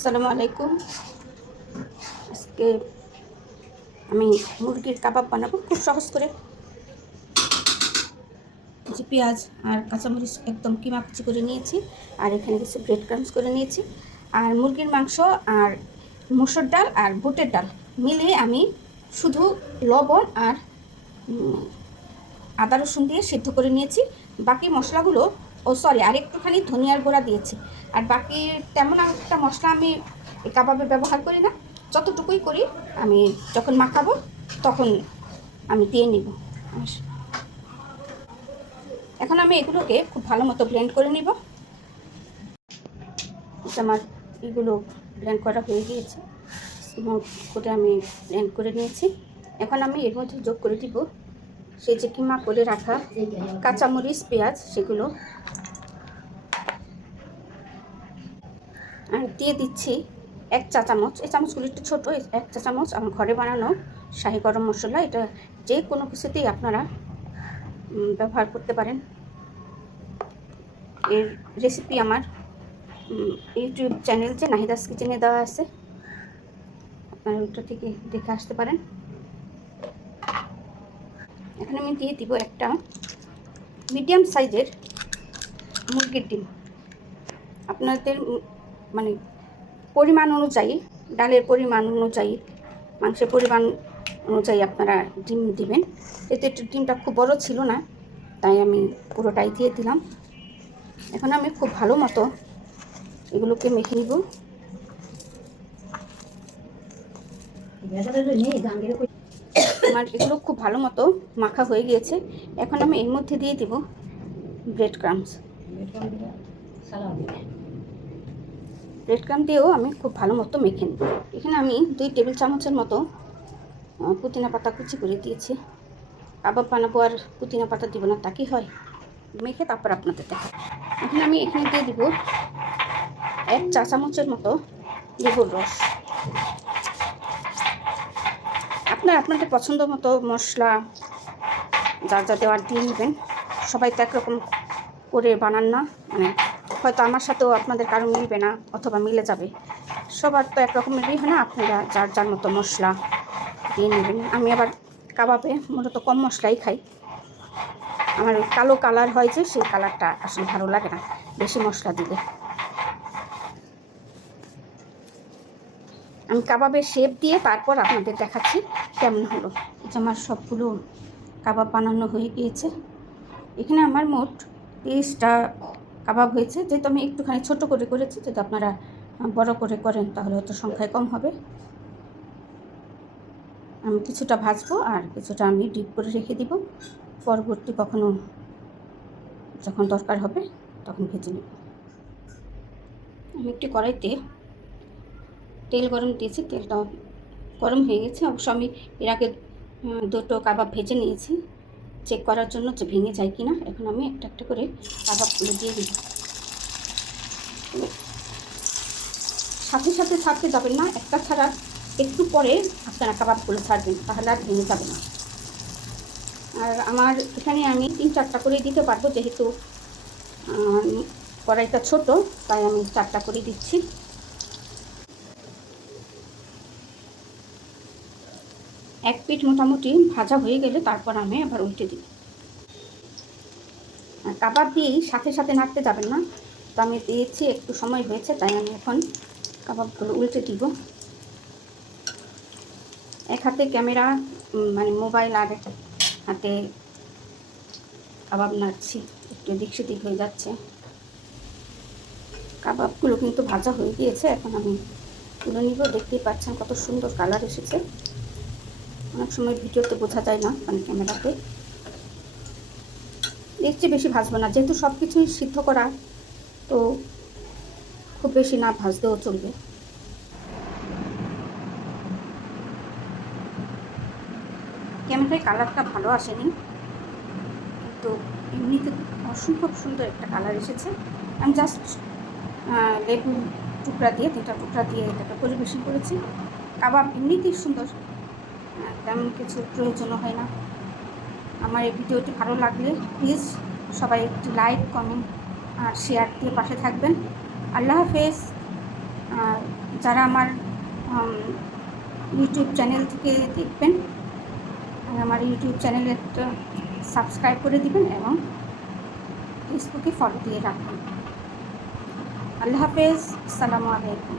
আসসালামু আলাইকুম। আজকে আমি মুরগির কাবাব বানাবো খুব সহজ করে। যে পেঁয়াজ আর কাঁচামরিচ একদম কিমা কুচি করে নিয়েছি, আর এখানে কিছু ব্রেড ক্রাম্স করে নিয়েছি, আর মুরগির মাংস আর মসুর ডাল আর বুটের ডাল মিলিয়ে আমি শুধু লবণ আর আদা রসুন দিয়ে সিদ্ধ করে নিয়েছি। বাকি মশলাগুলো আর একটুখানি ধনিয়ার গুঁড়া দিয়েছি। আর বাকি তেমন একটা মশলা আমি কাবাবে ব্যবহার করি না, যতটুকুই করি আমি যখন মাখাবো তখন আমি দিয়ে নিব। এখন আমি এগুলোকে খুব ভালো মতো ব্লেন্ড করে নিব। আমার এগুলো ব্লেন্ড করা হয়ে গিয়েছে, স্মুথ করে আমি ব্লেন্ড করে নিয়েছি। এখন আমি এর মধ্যে যোগ করে দিব সেই যে কিমা করে রাখা কাঁচামরিচ পেঁয়াজ, সেগুলো আর দিয়ে দিচ্ছি 1 চা চামচ। এই চামচগুলো একটু ছোটো, 1 চা চামচ আমার ঘরে বানানো শাহি গরম মশলা। এটা যে কোনো কিছুতেই আপনারা ব্যবহার করতে পারেন। এর রেসিপি আমার ইউটিউব চ্যানেল যে নাহিদাস কিচেনে দেওয়া আছে, আপনারা ওইটা থেকে দেখে আসতে পারেন। এখন আমি দিয়ে দিব একটা মিডিয়াম সাইজের মুরগির ডিম। আপনাদের মানে পরিমাণ অনুযায়ী, ডালের পরিমাণ অনুযায়ী, মাংসের পরিমাণ অনুযায়ী আপনারা ডিম দিবেন। এতে একটু ডিমটা খুব বড় ছিল না, তাই আমি পুরোটাই দিয়ে দিলাম। এখন আমি খুব ভালো মতো এগুলোকে মেখে নিব। আমার এগুলো খুব ভালো মতো মাখা হয়ে গিয়েছে। এখন আমি এর মধ্যে দিয়ে দিব ব্রেড ক্রাম্স। ব্রেড ক্রাম্স দিয়েও আমি খুব ভালো মতো মেখে নিব। এখানে আমি 2 টেবিল চামচের মতো পুদিনা পাতা কুচি করে দিয়েছি। কাবাব বানাবো আর পুদিনা পাতা দিব না, তা কি হয়? মেখে তারপর আপনাদের দেখা। এখন আমি এখানে দিয়ে দিব 1 চা চামচের মতো লেবুর রস। আপনাদের পছন্দ মতো মশলা যা দেওয়ার দিয়ে নেবেন। সবাই তো একরকম করে বানান না, মানে হয়তো আমার সাথেও আপনাদের কারো মিলবে না, অথবা মিলে যাবে। সবার তো একরকমেরই হয় না, আপনারা যার মতো মশলা দিয়ে নেবেন। আমি আবার কাবাবে মূলত কম মশলাই খাই। আমার ওই কালো কালার হয় যে, সেই কালারটা আসলে ভালো লাগে না বেশি মশলা দিলে। আমি কাবাবের শেপ দিয়ে তারপর আপনাদের দেখাচ্ছি কেমন হলো। আমার সবগুলো কাবাব বানানো হয়ে গিয়েছে। এখানে আমার মোট 30টা কাবাব হয়েছে। যেহেতু আমি একটুখানি ছোট করে করেছি, যদি আপনারা বড় করে করেন তাহলে হয়তো সংখ্যায় কম হবে। আমি কিছুটা ভাজবো আর কিছুটা আমি ডিপ করে রেখে দিব, পরবর্তী কখনো যখন দরকার হবে তখন ভেজে নেব। আমি একটি কড়াইতে তেল গরম দিয়েছি, তেলটা গরম হয়ে গেছে। অবশ্য আমি এর আগে 2টো কাবাব ভেজে নিয়েছি চেক করার জন্য যে ভেঙে যায় কিনা। এখন আমি একটা একটা করে কাবাবগুলো দিয়ে দিব। সাথে সাথে ছাড়তে যাবেন না, একটা ছাড়ার একটু পরে আপনারা কাবাবগুলো ছাড়বেন, তাহলে আর ভেঙে যাবে না। আর আমার এখানে আমি 3-4টা করে দিতে পারবো, যেহেতু কড়াইটা ছোট, তাই আমি 4টা করে দিচ্ছি। এক পিঠ মোটামুটি ভাজা হয়ে গেলে তারপর আমি আবার উল্টে দিই। আর কাবাব দিয়েই সাথে সাথে নাড়তে যাবেন না। তো আমি দিয়েছি, একটু সময় হয়েছে, তাই আমি এখন কাবাবগুলো উল্টে দিব। এক হাতে ক্যামেরা মানে মোবাইল, আর এক হাতে কাবাব নাড়ছি, একটু এদিক সেদিক হয়ে যাচ্ছে। কাবাবগুলো কিন্তু ভাজা হয়ে গিয়েছে, এখন আমি তুলে নিব। দেখতেই পাচ্ছেন কত সুন্দর কালার এসেছে। অনেক সময় ভিডিওতে বোঝা যায় না, মানে ক্যামেরাতে। দেখছি বেশি ভাজবো না, যেহেতু সব কিছুই সিদ্ধ করা, তো খুব বেশি না ভাজতেও চলবে। ক্যামেরায় কালারটা ভালো আসেনি, কিন্তু এমনিতে অসম্ভব সুন্দর একটা কালার এসেছে। আমি জাস্ট লেবু টুকরা দিয়ে 3টা টুকরা দিয়ে এটাকে পরিবেশন করেছি। কাবাব এমনিতেই সুন্দর, তেমন কিছু প্রয়োজনও হয় না। আমার এই ভিডিওটি ভালো লাগলে প্লিজ সবাই একটি লাইক, কমেন্ট আর শেয়ার দিয়ে পাশে থাকবেন। আল্লাহ হাফেজ। আর যারা আমার ইউটিউব চ্যানেল থেকে দেখবেন, আমার ইউটিউব চ্যানেলে সাবস্ক্রাইব করে দিবেন এবং ফেসবুকে ফলো দিয়ে রাখবেন। আল্লাহ হাফেজ, আসসালামু আলাইকুম।